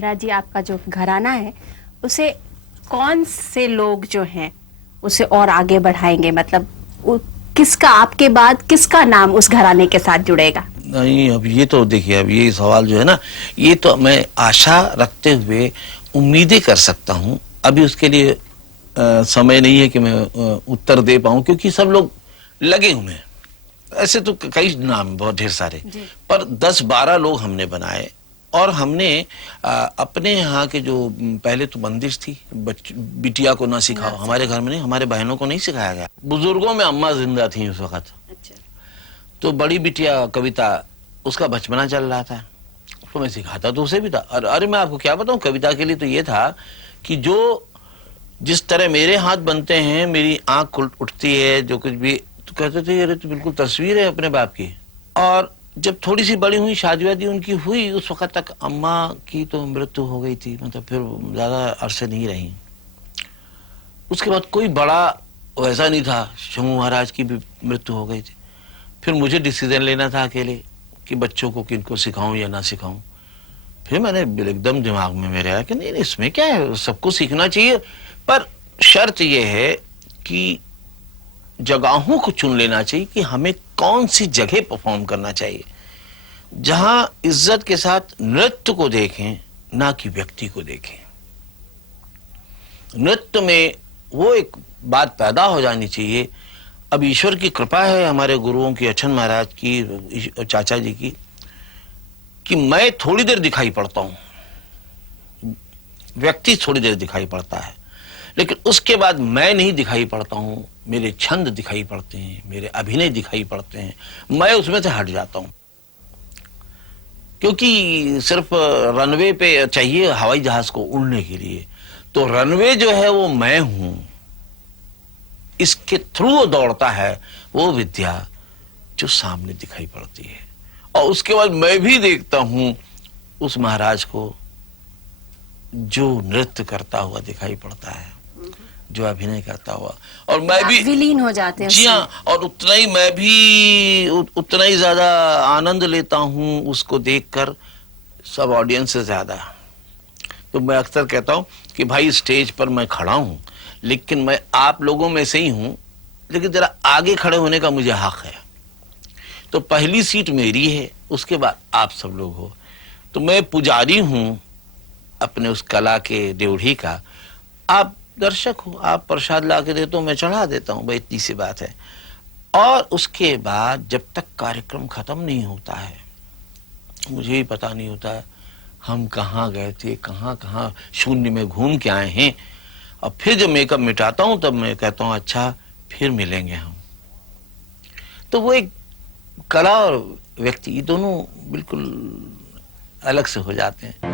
महाराज जी, आपका जो घराना है उसे कौन से लोग जो हैं उसे और आगे बढ़ाएंगे? मतलब किसका, आपके बाद किसका नाम उस घराने के साथ जुड़ेगा? नहीं, अब ये तो देखिए, अब ये सवाल जो है ना, ये तो मैं आशा रखते हुए उम्मीदें कर सकता हूँ। अभी उसके लिए समय नहीं है कि मैं उत्तर दे पाऊं, क्योंकि सब लोग लगे हुए हैं। ऐसे तो कई नाम, बहुत ढेर सारे, पर 10-12 लोग हमने बनाए। और हमने अपने यहाँ के जो पहले तो बंदिश थी, बिटिया को ना सिखाओ, हमारे घर में नहीं, हमारे बहनों को नहीं सिखाया गया। बुजुर्गों में अम्मा जिंदा थी उस वक्त। अच्छा। तो बड़ी बिटिया कविता, उसका बचपना चल रहा था, तो मैं सिखाता तो उसे भी था। और अरे मैं आपको क्या बताऊं, कविता के लिए तो ये था कि जो जिस तरह मेरे हाथ बनते हैं, मेरी आंख उठती है, जो कुछ भी, तो कहते थे अरे तो बिल्कुल तस्वीर है अपने बाप की। और जब थोड़ी सी बड़ी हुई, शादी वादी उनकी हुई, उस वक्त तक अम्मा की तो मृत्यु हो गई थी, मतलब फिर ज्यादा अरसे नहीं रही। उसके बाद कोई बड़ा वैसा नहीं था, शंभू महाराज की भी मृत्यु हो गई थी। फिर मुझे डिसीजन लेना था अकेले कि बच्चों को किनको सिखाऊं या ना सिखाऊं। फिर मैंने एकदम दिमाग में मेरे आया कि नहीं, इसमें क्या है, सबको सीखना चाहिए, पर शर्त यह है कि जगहों को चुन लेना चाहिए कि हमें कौन सी जगह परफॉर्म करना चाहिए, जहां इज्जत के साथ नृत्य को देखें, ना कि व्यक्ति को देखें। नृत्य में वो एक बात पैदा हो जानी चाहिए। अब ईश्वर की कृपा है, हमारे गुरुओं की, अछन महाराज की, चाचा जी की, कि मैं थोड़ी देर दिखाई पड़ता हूं, व्यक्ति थोड़ी देर दिखाई पड़ता है, लेकिन उसके बाद मैं नहीं दिखाई पड़ता हूं। मेरे छंद दिखाई पड़ते हैं, मेरे अभिनय दिखाई पड़ते हैं, मैं उसमें से हट जाता हूं। क्योंकि सिर्फ रनवे पे चाहिए हवाई जहाज को उड़ने के लिए, तो रनवे जो है वो मैं हूं, इसके थ्रू वो दौड़ता है, वो विद्या जो सामने दिखाई पड़ती है। और उसके बाद मैं भी देखता हूं उस महाराज को जो नृत्य करता हुआ दिखाई पड़ता है, जो अभिनय करता हुआ, और मैं भी विलीन हो जाते हैं। जी हाँ, और उतना ही मैं भी उतना ही ज्यादा आनंद लेता हूं उसको देखकर, सब ऑडियंस से ज्यादा। तो मैं अक्सर कहता हूं कि भाई स्टेज पर मैं खड़ा हूं, लेकिन मैं आप लोगों में से ही हूं, लेकिन जरा आगे खड़े होने का मुझे हक है। तो पहली सीट मेरी है, उसके बाद आप सब लोग हो। तो मैं पुजारी हूं अपने उस कला के ड्योढ़ी का, आप दर्शक हो, आप प्रसाद ला के देते हो, मैं चढ़ा देता हूं, भाई इतनी सी बात है। और उसके बाद जब तक कार्यक्रम खत्म नहीं होता है, मुझे ही पता नहीं होता है हम कहाँ गए थे, कहाँ कहाँ शून्य में घूम के आए हैं। और फिर जब मेकअप मिटाता हूं, तब मैं कहता हूं अच्छा फिर मिलेंगे हम। तो वो एक कला और व्यक्ति दोनों बिल्कुल अलग से हो जाते हैं।